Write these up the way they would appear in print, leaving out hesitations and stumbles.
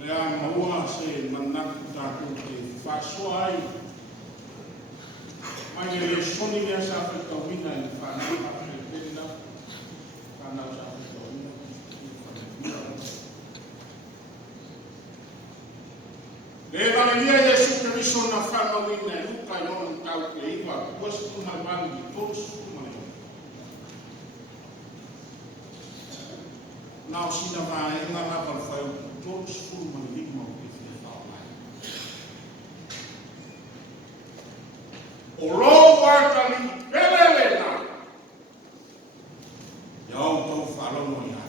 Lea maua se manaku tātou te whasoa ai. Mai le soni mea sa whakawina i whanau hapere tena. Whanau sa whakawina. Le valeria Yesu Kristo na whanawina e luka i ono tau te iwa. Kuasi kumai manu i tosu kumai. Nau sina vai nga na par fai todos fumam lima o que fala mai. O lo warta li pelelena. Ya o to falo no ya.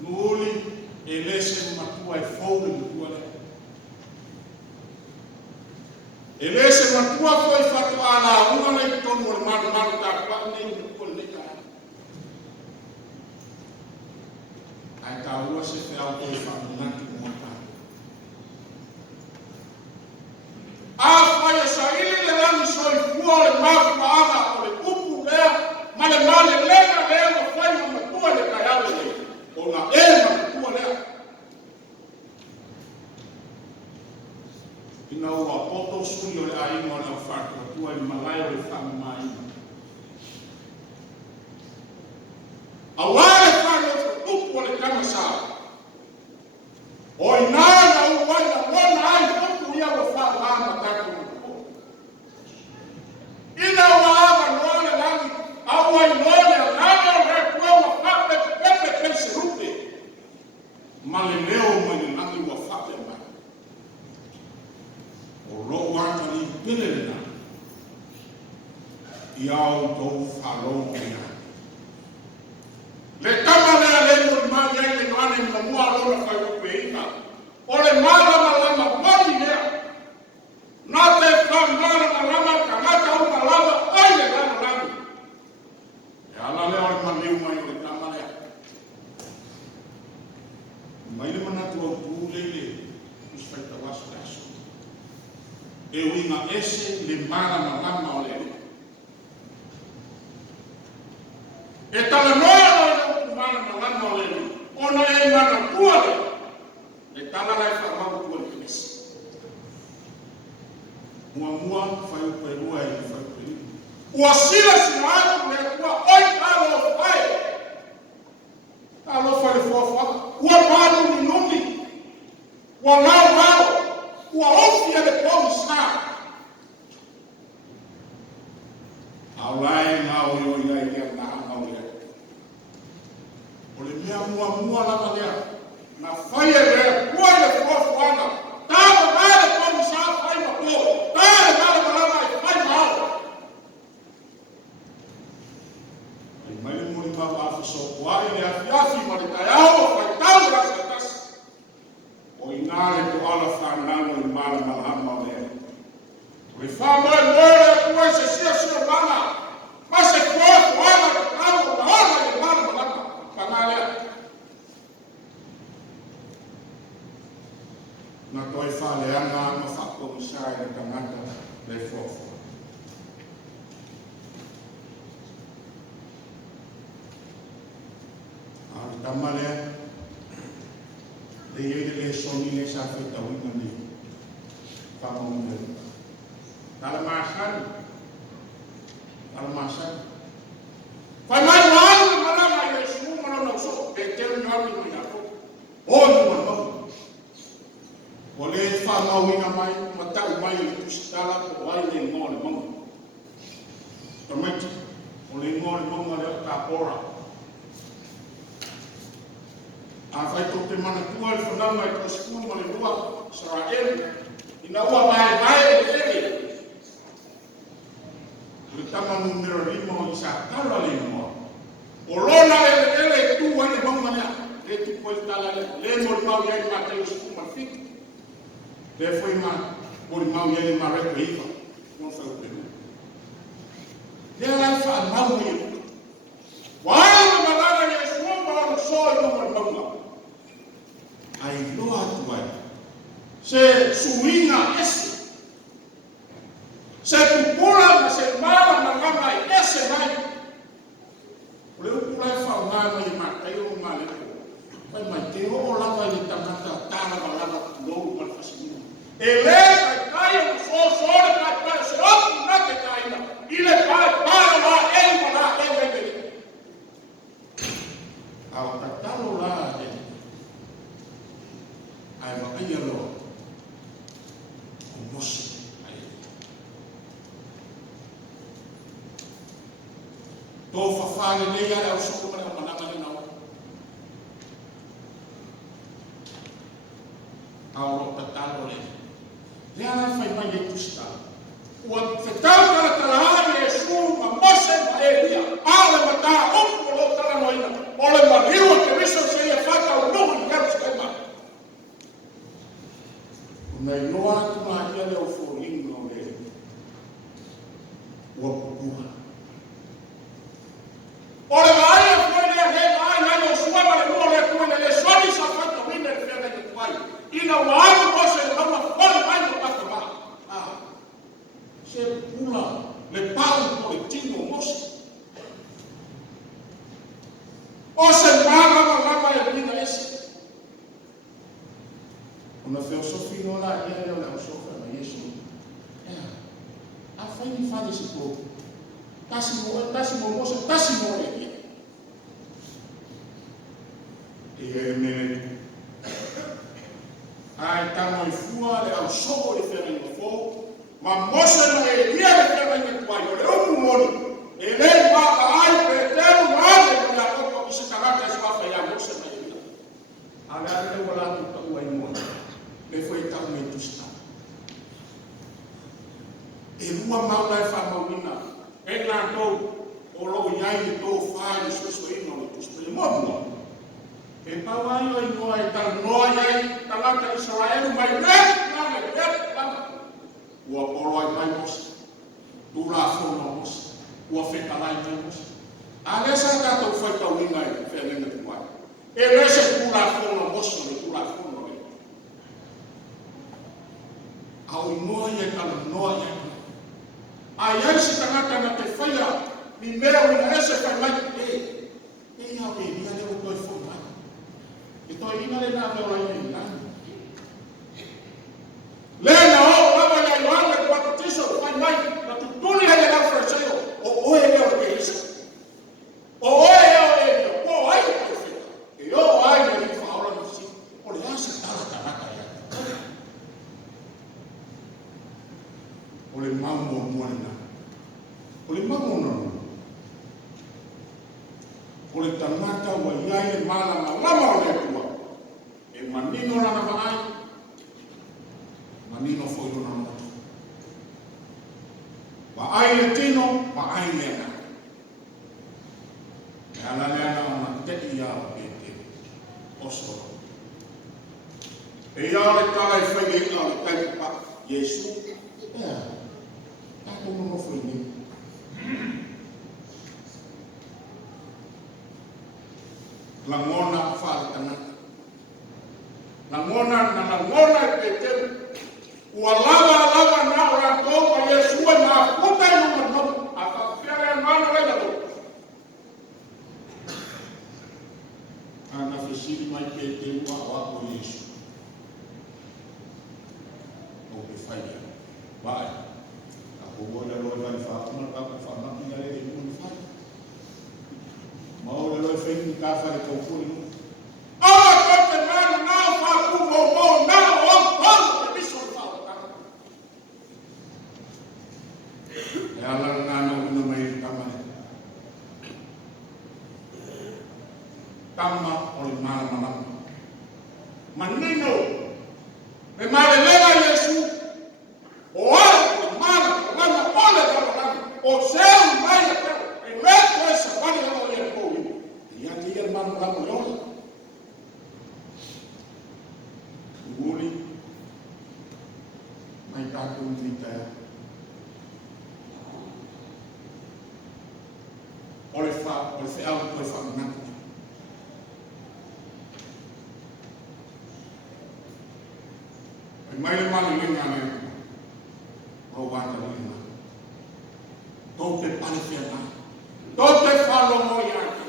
Nuli elese matua e fogo no tua. Elese matua foi fato ala una le tono el mar ta kwa nei ko le ka. Ai ka ua se fe auto e fato na ki mo ta. A fai sa ile le lan so i fuore ma pa ana ko le kupu le male le no fai mo tua le ka ya le. O na e ma tua le. Ina ua poto suri o le a ingo na whaka tua i malai o le whanga mai. A wale whanga o tupu o le kamasa. O i nāna u wai na wana ai tupu ia o whanga ana tako na tupu. Ina ua ava noane langi, a wai noane a nana o re kua wa whape pepe kese rupe. Male leo mani langi wa whape mai. O lo wata ni pelelena i au tou whalou mea. Le kama lea lemo ni mani ai le noane ni mamua alona whai upe ina. O le malama lama wani lea. Nā te whamarama lama kangata una lama ai le lama lama. E ala lea o le maniu mai o le kama lea. Mai le manatu au tū leile. Usfaita wasu dasu. E winga ese le marama lama o le. E tala noa o marama lama o le. Ona e mana tua le. Le tala lai whamau tua le ese. Mua whai upe rua e whai upe rua. Ua sila sila atu le tua oi talo whai. Talo whai fuafua. Ua pānu ni numi. Ua ngau. Ua ofi e le pōmu sā. Aulai ngau yo ia ia na ngau ia. O le mea mua lama lea. Na whai e lea, kua i le fuafuana. Tāma mai le pōmu sā whai ma pō. Tāma mai le malama e whai ma au. Ai mai le mori mau awhiso kuai le afiafi ma le tai au whai tau rasa tasi. O i ngāle to ala whanano i mala malama o lea. O i whamai mwere a kua se sia mana. Ma se kua kuana ka tau na ona i mala malama. Pangalea. Na toi whale anga ma whako misai na tangata le fofo. Ari tamalea. Le iei le soni le sa wheta wina ni. Whamau le. Tala maasani. Whai mai wānu na marama i le sumu mana na uso. E teo ni wānu ni na fo. O ni wānu. O le whamau ina mai. Matau mai i kusitala ko ai le ngōle mongu. Tamaiti. O le ngōle mongu le o tāpora. A whai tō te mana tua le whanama i tō sikuru ma le rua Saraeli. Ina ua mai e ere. Le tama numero 5 o isa tala le moa. O lona ele tu ane monga nea. Le tu koe tala le mo mau iai ma te o sikuru ma fiki. Le foi ma o mau iai ma reko iwa. Non sa o penu. Le alai wha mau iai. Wai ma malanga ni e suomba ono soi no monga. Ai loa tuai. Se suinga ese. Se kupula ma se mala na kama ese mai. O le upula e whaonga mai matai o male ko. Pai mai te o lava i tangata tara ma lava lou ma fasinina. E le kai o so kai pa se o na te kai na. Ile pai para la e ma la e. Au tatalo la e. Ai ma ai lo. O mosi. Tō whawhane nei are au soko mana mananga ni nao. Ao tatalo le. Le ana whai mai e tusta. Ua te tau kara kalahari e su ma mose ma e ria. Ale ma tā oku o lo tala noina. Ole ma riu te riso se ia whaka o nuhu ni karu se ma. Unai noa atu ma ia leo fōringi no le. Ua pupuha. Ora vai a foi le vai na o sua ma le mole ko le soni sa fatto winne le fere de quai ina wa ko se la ma foi vai no patto va ah se pula le pau ko le tino mos o se mama ma e vida esse una filosofia no la ia le la sofra ma yesu a fai mi fa desse povo Tásimo moça, tásimo ele. E ele ai tá no fua, le ao soco de ferro no fogo, mas moça não é dia de ferro no pai, ele é um mundo. Ele vai ai pretendo mal, ele já pouco se caraca se vai falhar moça na vida. Agora ele vai lá do pai mundo. Ele foi tão muito está. E uma mal vai família. E la tou o lo iai tou fai so ino le tuste mo. E pawai o ino ai tal no ai talaka Israel mai re na. O olo ai mai mos. Tu la fo no mos. O feta lai mai mos. Ale sa ta to foi ta winga e fele de kwai. E rese tu la fo no mos le tu la fo no le. Au no ai tal no ai ai se tangata na te whaia ni mea wina ese whai mai e hau e nia leo toi whai mai e toi ina le nā leo lai nei nani lena o lava ia Ioane kua tutiso whai mai na tutuni hele na whaseo o oe leo ke isa o oe leo e nia o ai te whita e o ai ne ni whaora na si o le asa tala tanaka ia o le mambo moana o le mambo no o le tanaka wa iai e mala na lama o le tua e manino na mai manino foi na moto wa ai le tino wa ai le na e ala le ana ona te ia e te oso e ia le tala e whai e ia le tai pa Yesu Tato no foi nem. Langona falta na. Langona peteu. O lava na ora toda Yesu na puta no. A fera mano ela do. Ana fechiri mai peteu a o Yesu. O que falha. Vai. O olho loi vai falar, não vai falar, não tinha ele não faz. Mas o olho loi fez um café de confusão. Ah, quanto mano não faz o bom não, o bicho fala. Ela não meio tamanho. Tama oleh mana. Manino. Memang leva Yesus. O céu vai até o resto essa vai lá olhar por ele. E aqui irmão lá olhando. O guri vai estar com vida. Olha algo foi falando. Mai le mali le ngane. O wata le. Tote pale fiana. Tote falo mo yake.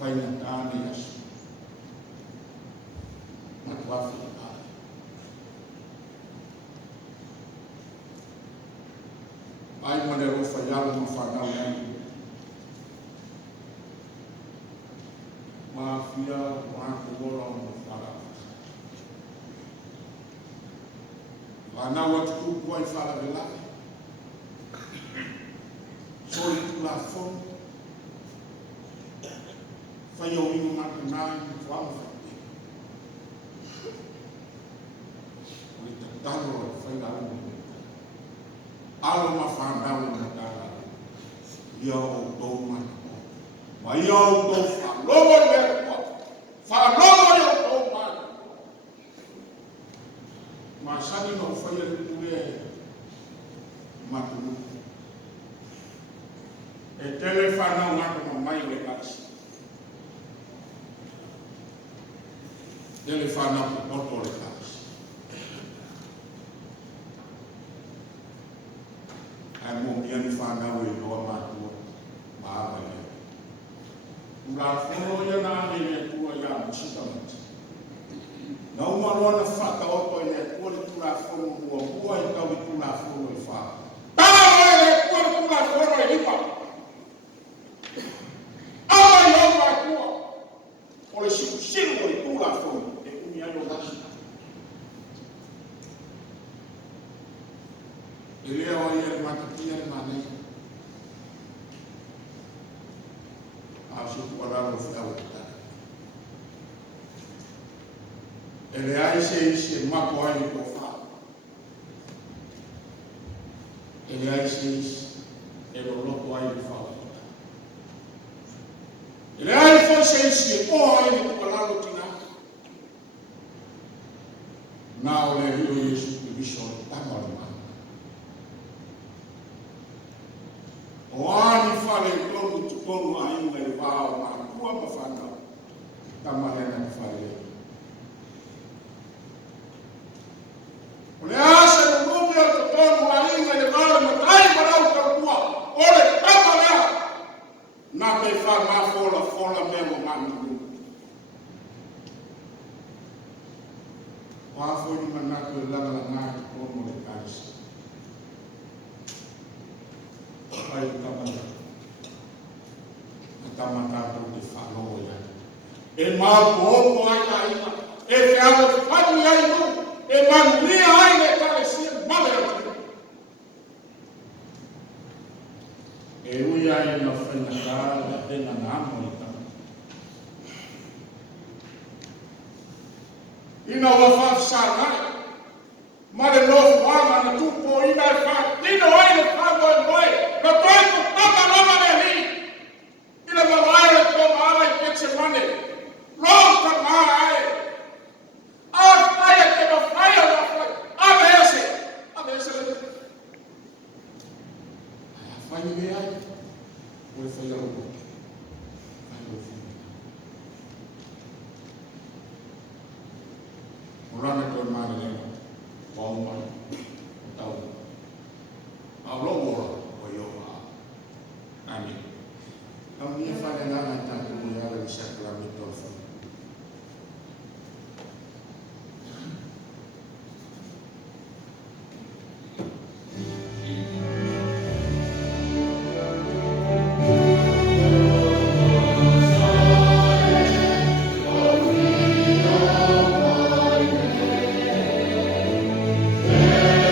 whainatane Yesu. Matuafi ai. Ai manero whaialo mawhanau nei. Mafia, wakubora, mawhara. Wanau atu kuku ai whara velai. Sori tula fon. Whai o inu makanai, whamu whaki. Oi ta taro ai whai lau ni. Alo ma whanau na tara. Ia o tau mana. Ma ia o tau whalogo ni e kua. Whalogo ni o tau mana. Ma sani no whai e kure matunu. E tele whanau ngātu ma mai le kasi. Tele whanau ki poto le kasi. Ai mo miani whanau e loa mātua ma awa le. Ura whono ia nā le tua ia musika mati. Na umaroa na whaka oto e le tua le tura whono mua i kau i tura whono e whaka. Tāna le tua le tura whono e hipa. O le siku o le tūra whoi, e umi ai o rasi. E lea o ia le matatia le manei. A si kuararo whiau e tare. E le ai se mako ai le ko wha. E le ai se lo loko ai le wha. E le ai fo se o ai ni kualalo tina. Na o le rio Yesu ki viso tamaruma. O ani fale tonu tukonu a inga le vao ma kua mawhana. Tamarena ki fale. O le asa ni mungi o tukonu a inga le vao ma tai marau kakua. O le tamarena. Na te wha ma fola memo manu. Wafo ni manako e langa la ngāki komo le kaisi. Ai tamata. Na tamata to te whanoo ia. E mau koho ai ka ima. E te awo whanu ai no. E manu lia ai le kaisi male atu. E ui ai na whainaka la tena na amo i tama. Ina wa whafsānai. Ma le nofu wanga na tupo ina e wha. Ina wai le whango e moe. Na toi ko tama lama le li. Ina mawai le tō maala i peche mane. Rōka maa ai. A whaia te ma whaia na whai. Ame ese. Ame ese le. A whaia me ai. Oi whaia roko. Rana ko mana lena, wau mai, tau. Alo ora o yo a. Amen. Kami fa na na tanto ya le sacramento. Yeah.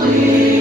Hallelujah.